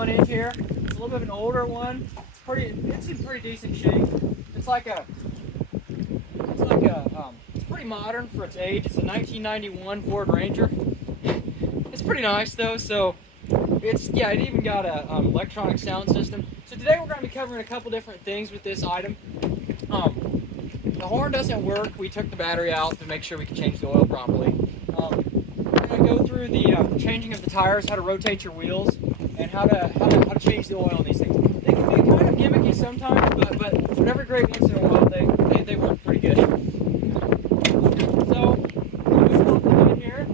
one in here. It's a little bit of an older one. It's in pretty decent shape. It's pretty modern for its age. It's a 1991 Ford Ranger. It's pretty nice though. So it even got a electronic sound system. So today we're going to be covering a couple different things with this item. The horn doesn't work. We took the battery out to make sure we could change the oil properly. We're going to go through the changing of the tires, how to rotate your wheels, and how to change the oil on these things. They can be kind of gimmicky sometimes, but whenever great once in a while, they work pretty good. So let's pop them in here.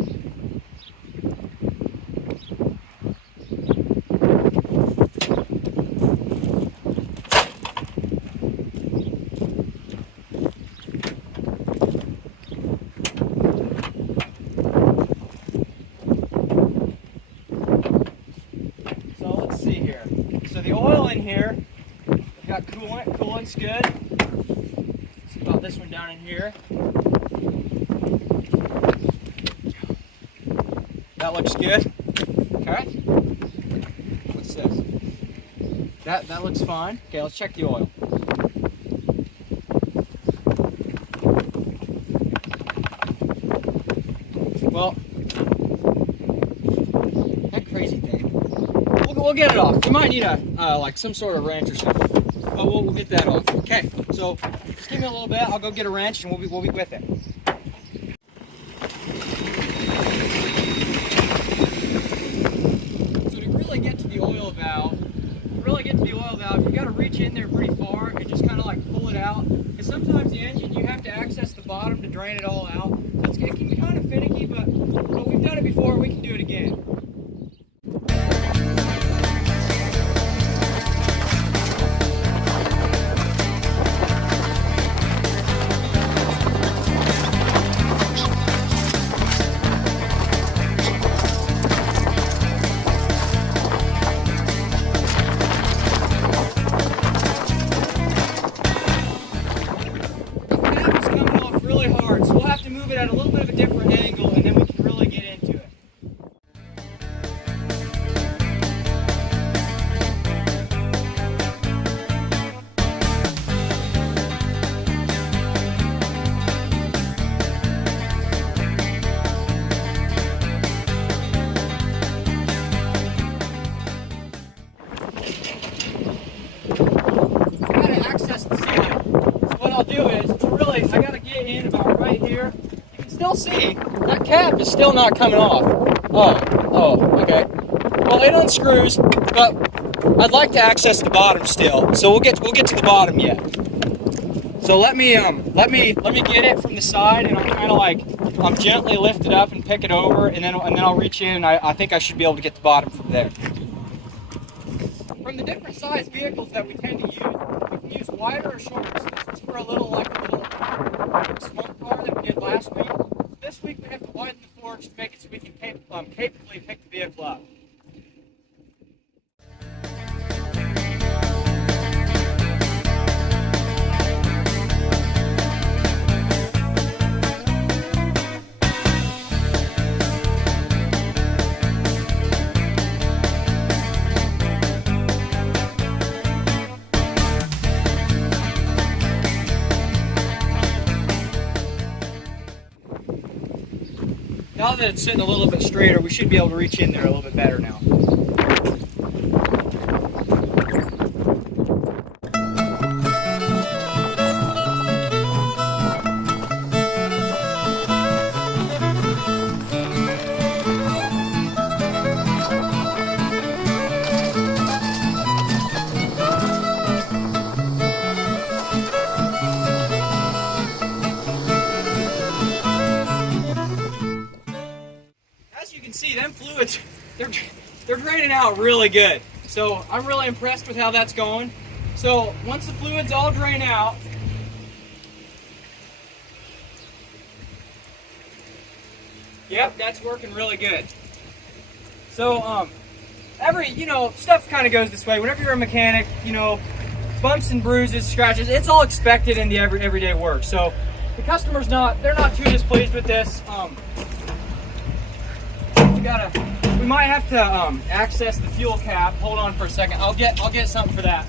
So the oil in here, we've got coolant. Coolant's good. Let's about this one down in here. That looks good. Okay. What's this? That looks fine. Okay, let's check the oil. Well, that crazy thing. We'll get it off. You might need like some sort of wrench or something, but we'll get that off. Okay, so just give me a little bit. I'll go get a wrench and we'll be with it. So to really get to the oil valve, you got to reach in there pretty far and just kind of like pull it out. Because sometimes the engine, you have to access the bottom to drain it all out. So it can be kind of finicky, but we've done it before. We can do it again. Really hard, so we'll have to move it at a little bit of a different angle and then we can really get into it. I gotta access the ceiling. So what I'll do is, I gotta get in about right here. You can still see that cap is still not coming off. Oh, okay. Well, it unscrews, but I'd like to access the bottom still. So we'll get to the bottom yet. So let me get it from the side, and I'm gently lift it up and pick it over, and then I'll reach in. And I think I should be able to get the bottom from there. From the different size vehicles that we tend to use, we can use wider or shorter. So this is for a little smart car that we did last week. This week we have to widen the forks to make it so we can capably pick the vehicle up. Now that it's sitting a little bit straighter, we should be able to reach in there a little bit better now. See, them fluids, they're draining out really good. So I'm really impressed with how that's going. So once the fluids all drain out, yep, that's working really good. So stuff kind of goes this way. Whenever you're a mechanic, bumps and bruises, scratches, it's all expected in the everyday work. So the customer's they're not too displeased with this. We we might have to access the fuel cap. Hold on for a second. I'll get something for that.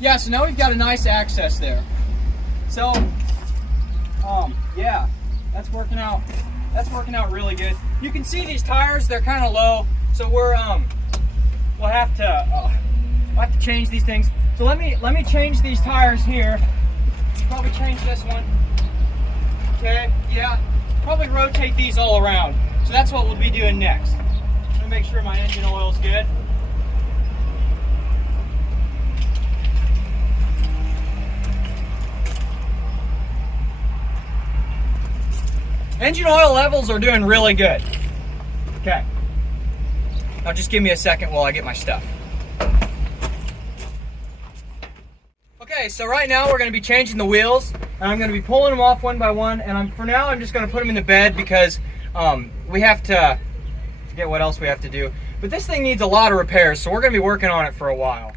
Yeah, so now we've got a nice access there. So, yeah, that's working out. That's working out really good. You can see these tires; they're kind of low, so we'll have to change these things. So let me change these tires here. Probably change this one. Okay, yeah. Probably rotate these all around. So that's what we'll be doing next. I'm gonna make sure my engine oil is good. Engine oil levels are doing really good. Okay. Now just give me a second while I get my stuff. Okay, so right now we're going to be changing the wheels, and I'm going to be pulling them off one by one, and for now I'm just going to put them in the bed because we have to forget what else we have to do. But this thing needs a lot of repairs, so we're going to be working on it for a while.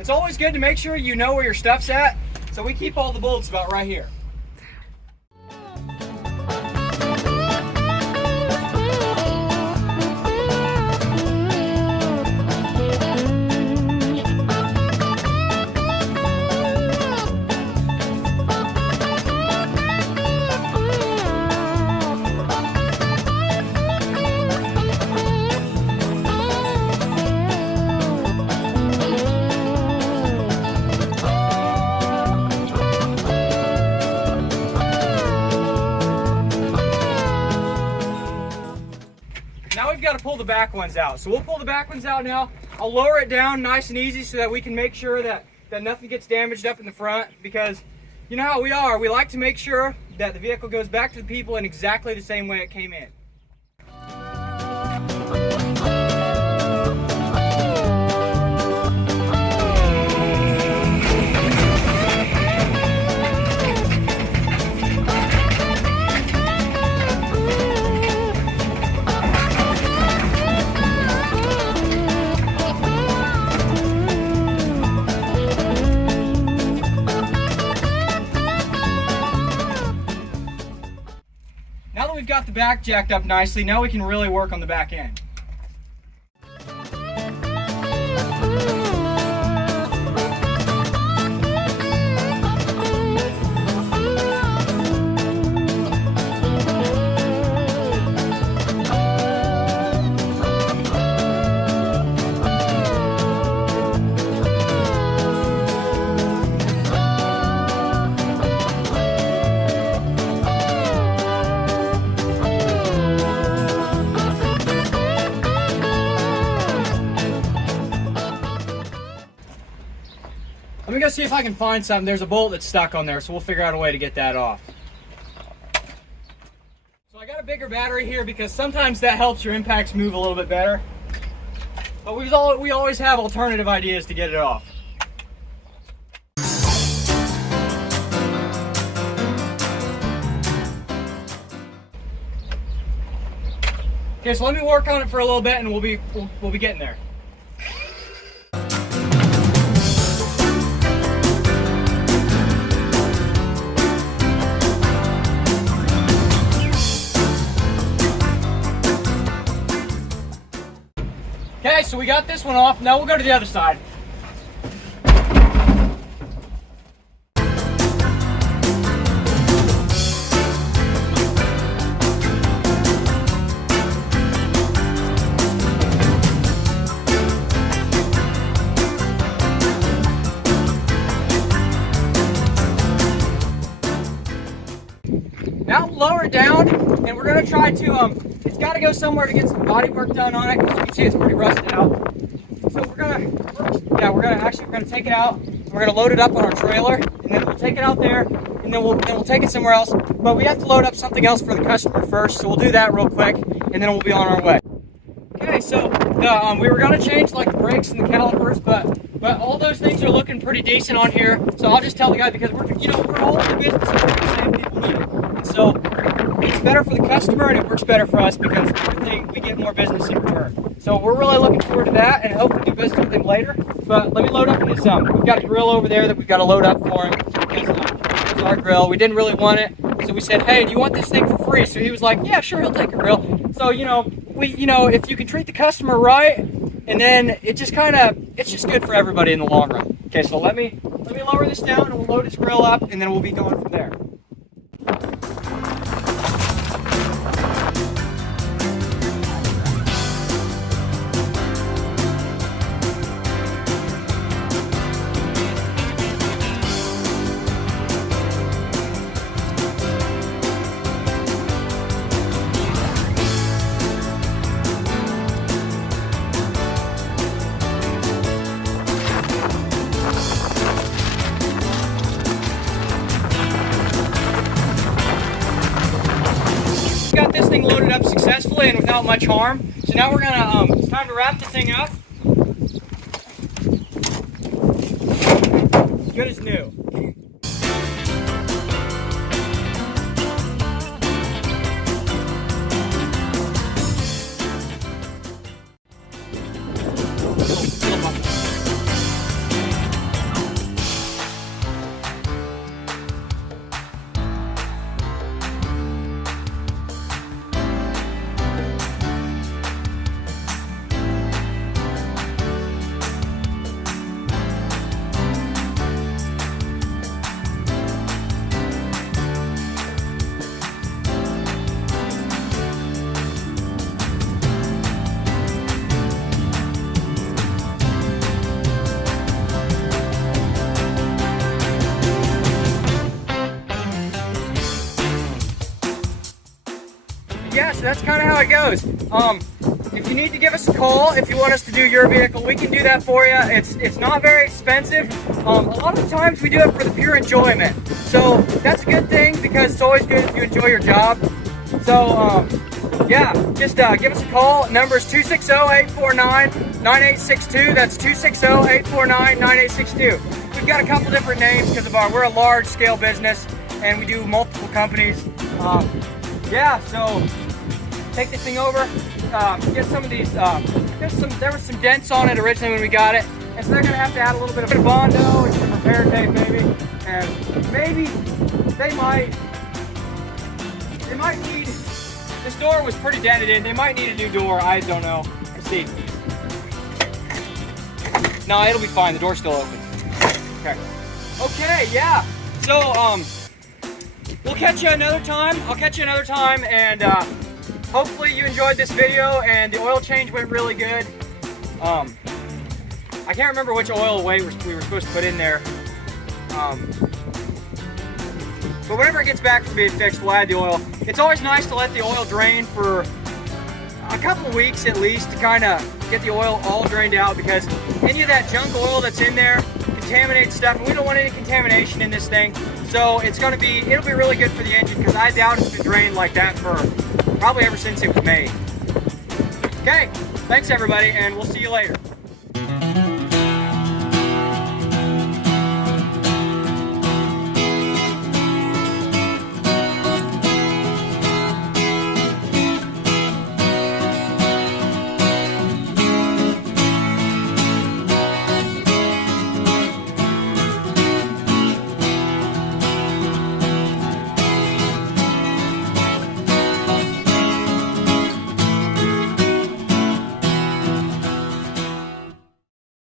It's always good to make sure you know where your stuff's at, so we keep all the bolts about right here. Now we've got to pull the back ones out. So we'll pull the back ones out now. I'll lower it down nice and easy so that we can make sure that nothing gets damaged up in the front, because you know how we are. We like to make sure that the vehicle goes back to the people in exactly the same way it came in. Now that we've got the back jacked up nicely, now we can really work on the back end. Let me go see if I can find something. There's a bolt that's stuck on there, so we'll figure out a way to get that off. So I got a bigger battery here because sometimes that helps your impacts move a little bit better. But we always have alternative ideas to get it off. Okay, so let me work on it for a little bit and we'll be getting there. Okay, so we got this one off. Now we'll go to the other side. Now we'll lower it down, and we're gonna try to, it's gotta go somewhere to get some body work done on it, because you can see it's pretty rusted out. So we're gonna take it out, and we're gonna load it up on our trailer, and then we'll take it out there, and then we'll take it somewhere else. But we have to load up something else for the customer first, so we'll do that real quick, and then we'll be on our way. Okay, so we were gonna change like the brakes and the calipers, but But all those things are looking pretty decent on here. So I'll just tell the guy, because we're all in the business of trying to save people money. And so it's better for the customer and it works better for us because we get more business in return. So we're really looking forward to that and hope to do business with him later. But let me load up his, we've got a grill over there that we've got to load up for him. This is our grill. We didn't really want it. So we said, hey, do you want this thing for free? So he was like, yeah, sure, he'll take a grill. So, if you can treat the customer right, and then it's just good for everybody in the long run. Okay, so let me lower this down and we'll load his grill up and then we'll be going from there. Got this thing loaded up successfully and without much harm. So now we're gonna, it's time to wrap the thing up. As good as new. Yeah, so that's kind of how it goes. If you need to give us a call, if you want us to do your vehicle, we can do that for you. It's not very expensive. A lot of the times we do it for the pure enjoyment. So that's a good thing because it's always good if you enjoy your job. So yeah, just give us a call. Number is 260-849-9862. That's 260-849-9862. We've got a couple different names because we're a large scale business and we do multiple companies. Yeah, so take this thing over, get some of these, there was some dents on it originally when we got it, and so they're going to have to add a little bit of Bondo and some repair tape maybe, and maybe they might need, this door was pretty dented in, they might need a new door, I don't know, let's see. No, it'll be fine, the door's still open. Okay, yeah, so, we'll catch you another time. I'll catch you another time, and hopefully you enjoyed this video and the oil change went really good. I can't remember which oil weight we were supposed to put in there. But whenever it gets back from being fixed, we'll add the oil. It's always nice to let the oil drain for a couple of weeks at least to kind of get the oil all drained out, because any of that junk oil that's in there contaminates stuff, and we don't want any contamination in this thing. So it'll be really good for the engine, because I doubt it's been drained like that for probably ever since it was made. Okay, thanks everybody, and we'll see you later.